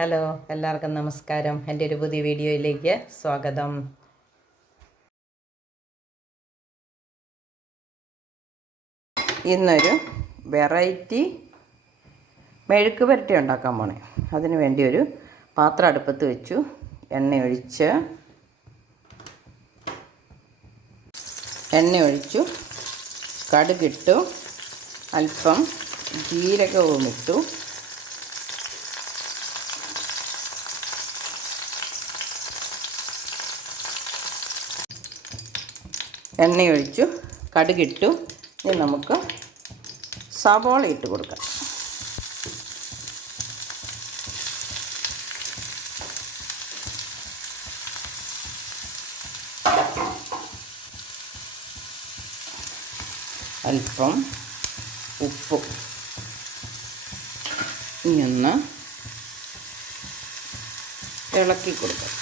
Hello, എല്ലാവർക്കും നമസ്കാരം. എൻ്റെ ഒരു പുതിയ വീഡിയോയിലേക്ക് സ്വാഗതം. ഇന്നൊരു വെറൈറ്റി മെഴുക്ക് പുരട്ടി ഉണ്ടാക്കാൻ പോണേ. അതിന് വേണ്ടി ഒരു പാത്രം അടുപ്പത്ത് വെച്ചു. എണ്ണ ഒഴിച്ചു, കടുകിട്ടു, അല്പം ജീരകവും ഇട്ടു, എണ്ണയൊഴിച്ചു, കടുകിട്ടു. ഇനി നമുക്ക് സവാള ഇട്ട് കൊടുക്കാം. അല്പം ഉപ്പ്. ഇനി ഒന്ന് ഇളക്കി കൊടുക്കാം.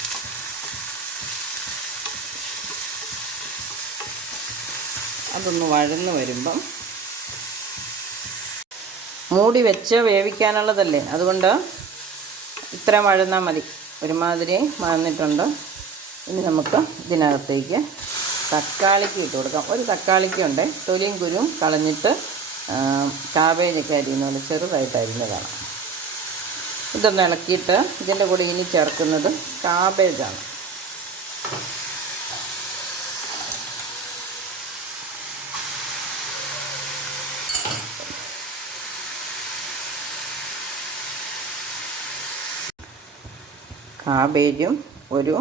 അതൊന്ന് വഴന്ന് വരുമ്പം മൂടി വെച്ച് വേവിക്കാനുള്ളതല്ലേ, അതുകൊണ്ട് ഇത്രയും വഴന്നാൽ മതി. ഒരുമാതിരി വഴന്നിട്ടുണ്ട്. ഇനി നമുക്ക് ഇതിനകത്തേക്ക് തക്കാളിക്ക് ഇട്ട് കൊടുക്കാം. ഒരു തക്കാളിക്കുണ്ട്, തൊലിയും കുരുവും കളഞ്ഞിട്ട് കാബേജൊക്കെ അരിയുന്ന പോലെ ചെറുതായിട്ട് അരിഞ്ഞതാണ്. ഇതൊന്ന് ഇളക്കിയിട്ട് ഇതിൻ്റെ കൂടെ ഇനി ചേർക്കുന്നത് കാബേജാണ്. കാബേജും ഒരു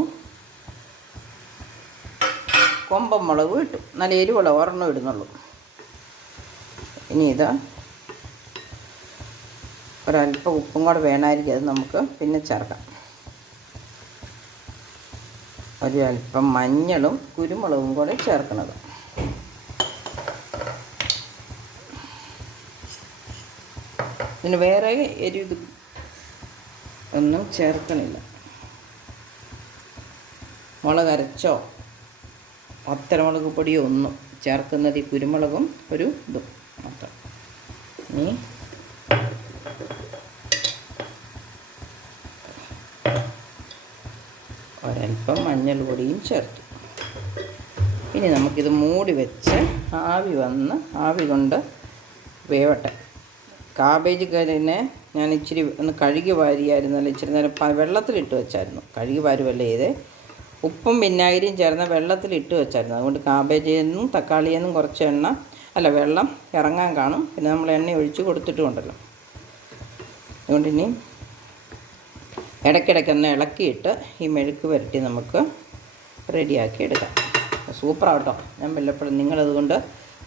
കൊമ്പൻ മുളകും ഇട്ടു. നല്ല എരിവുള്ള ഒരെണ്ണം ഇടുന്നുള്ളൂ. ഇനി ഇത് ഒരല്പം ഉപ്പും കൂടെ വേണമായിരിക്കും, അത് നമുക്ക് പിന്നെ ചേർക്കാം. ഒരു അല്പം മഞ്ഞളും കുരുമുളകും കൂടെ ചേർക്കുന്നത്. ഇതിന് വേറെ എരിവ് ഒന്നും ചേർക്കണില്ല. മുളക് അരച്ചോ വറ്റൽമുളക് പൊടിയോ ഒന്നും ചേർക്കുന്നത് ഈ കുരുമുളകും ഒരു ഇതും മാത്രം. ഇനി ഒരൽപ്പം മഞ്ഞൾ പൊടിയും ചേർത്തു. ഇനി നമുക്കിത് മൂടി വെച്ച് ആവി കൊണ്ട് വേവട്ടെ. കാബേജ് കറിനെ ഞാൻ ഇച്ചിരി ഒന്ന് കഴുകി വാരിയായിരുന്നല്ലോ, ഇച്ചിരി നേരം വെള്ളത്തിലിട്ട് വെച്ചായിരുന്നു. കഴുകി വാരുവല്ലേ ചെയ്തേ. ഉപ്പും വിനാഗിരിയും ചേർന്ന വെള്ളത്തിലിട്ട് വെച്ചായിരുന്നു. അതുകൊണ്ട് കാബേജിൽ നിന്നും തക്കാളിയിൽ നിന്നും കുറച്ച് വെള്ളം ഇറങ്ങാൻ കാണും. പിന്നെ നമ്മൾ എണ്ണ ഒഴിച്ച് കൊടുത്തിട്ടുമുണ്ടല്ലോ. അതുകൊണ്ട് ഇനി ഇടയ്ക്കിടയ്ക്കൊന്ന് ഇളക്കിയിട്ട് ഈ മെഴുക്ക് പുരട്ടി നമുക്ക് റെഡിയാക്കി എടുക്കാം. സൂപ്പറാട്ടോ. ഞാൻ വല്ലപ്പോഴും നിങ്ങളതുകൊണ്ട്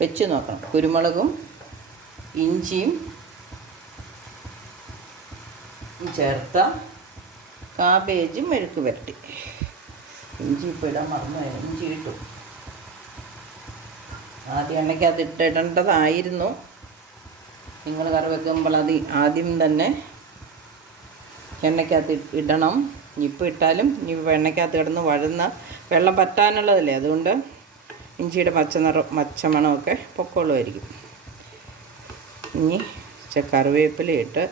വെച്ച് നോക്കണം. കുരുമുളകും ഇഞ്ചിയും ചേർത്ത കാബേജും മെഴുക്ക് പുരട്ടി. ഇഞ്ചി ഇപ്പോൾ ഇടാൻ മറന്നുപോയി. ഇഞ്ചി ഇട്ടു. ആദ്യം എണ്ണയ്ക്കകത്ത് ഇട്ടിടേണ്ടതായിരുന്നു. നിങ്ങൾ കറി വെക്കുമ്പോൾ അത് ആദ്യം തന്നെ എണ്ണയ്ക്കകത്ത് ഇടണം. ഇപ്പോൾ ഇട്ടാലും ഇനി എണ്ണയ്ക്കകത്ത് കിടന്ന് വഴുന്ന വെള്ളം പറ്റാനുള്ളതല്ലേ, അതുകൊണ്ട് ഇഞ്ചിയുടെ പച്ചമണമൊക്കെ പൊക്കോളുമായിരിക്കും. ഇനി കറിവേപ്പില ഇട്ട്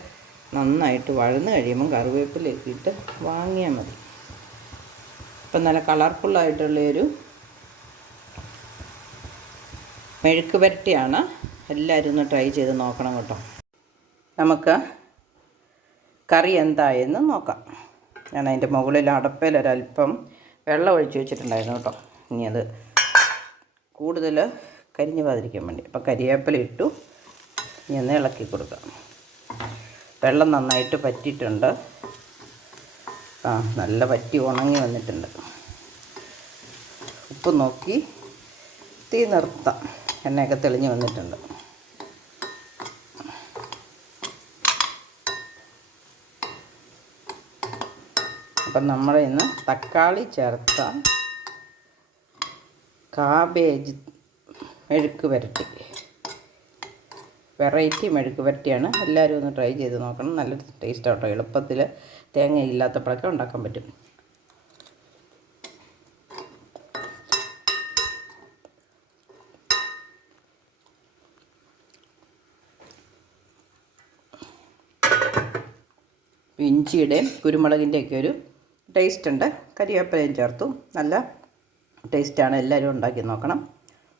നന്നായിട്ട് വഴന്ന് കഴിയുമ്പം കറിവേപ്പിലയൊക്കെ ഇട്ട് വാങ്ങിയാൽ മതി. ഇപ്പം നല്ല കളർഫുള്ളായിട്ടുള്ളൊരു മെഴുക്ക് പുരട്ടിയാണ്. എല്ലാവരും ഒന്ന് ട്രൈ ചെയ്ത് നോക്കണം കേട്ടോ. നമുക്ക് കറി എന്തായെന്ന് നോക്കാം. ഞാൻ അതിൻ്റെ മുകളിൽ അടപ്പയിൽ ഒരല്പം വെള്ളം ഒഴിച്ച് വെച്ചിട്ടുണ്ടായിരുന്നു കേട്ടോ. ഇനി അത് കൂടുതൽ കരിഞ്ഞു പോകാതിരിക്കാൻ വേണ്ടി അപ്പോൾ കരിവേപ്പില ഇട്ടു. ഇനി ഒന്ന് ഇളക്കി കൊടുക്കാം. വെള്ളം നന്നായിട്ട് പറ്റിയിട്ടുണ്ട്. നല്ല പറ്റി ഉണങ്ങി വന്നിട്ടുണ്ട്. ഉപ്പ് നോക്കി തീ നിർത്താം. എണ്ണയൊക്കെ തെളിഞ്ഞ് വന്നിട്ടുണ്ട്. അപ്പം നമ്മൾ ഇന്ന് തക്കാളി ചേർത്ത കാബേജ് മെഴുക്ക് പുരട്ടി, വെറൈറ്റി മെഴുക്ക് പുരട്ടിയാണ്. എല്ലാവരും ഒന്ന് ട്രൈ ചെയ്ത് നോക്കണം. നല്ല ടേസ്റ്റ് ആട്ടോ. എളുപ്പത്തിൽ തേങ്ങ ഇല്ലാത്തപ്പോഴൊക്കെ ഉണ്ടാക്കാൻ പറ്റും. ഇഞ്ചി ഇഞ്ചിയുടെയും കുരുമുളകിൻ്റെയൊക്കെ ഒരു ടേസ്റ്റ് ഉണ്ട്. കരിവേപ്പിലയും ചേർത്തു. നല്ല ടേസ്റ്റാണ്. എല്ലാവരും ഉണ്ടാക്കി നോക്കണം.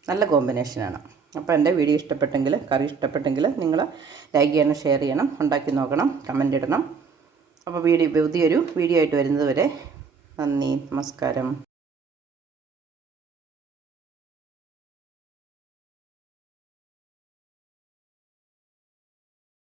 നല്ല കോമ്പിനേഷനാണ്. അപ്പോൾ എൻ്റെ വീഡിയോ ഇഷ്ടപ്പെട്ടെങ്കിൽ, കറി ഇഷ്ടപ്പെട്ടെങ്കിൽ നിങ്ങൾ ലൈക്ക് ചെയ്യണം, ഷെയർ ചെയ്യണം, ഉണ്ടാക്കി നോക്കണം, കമൻ്റ് ഇടണം. അപ്പോൾ പുതിയൊരു വീഡിയോ ആയിട്ട് വരുന്നത് വരെ നന്ദി, നമസ്കാരം.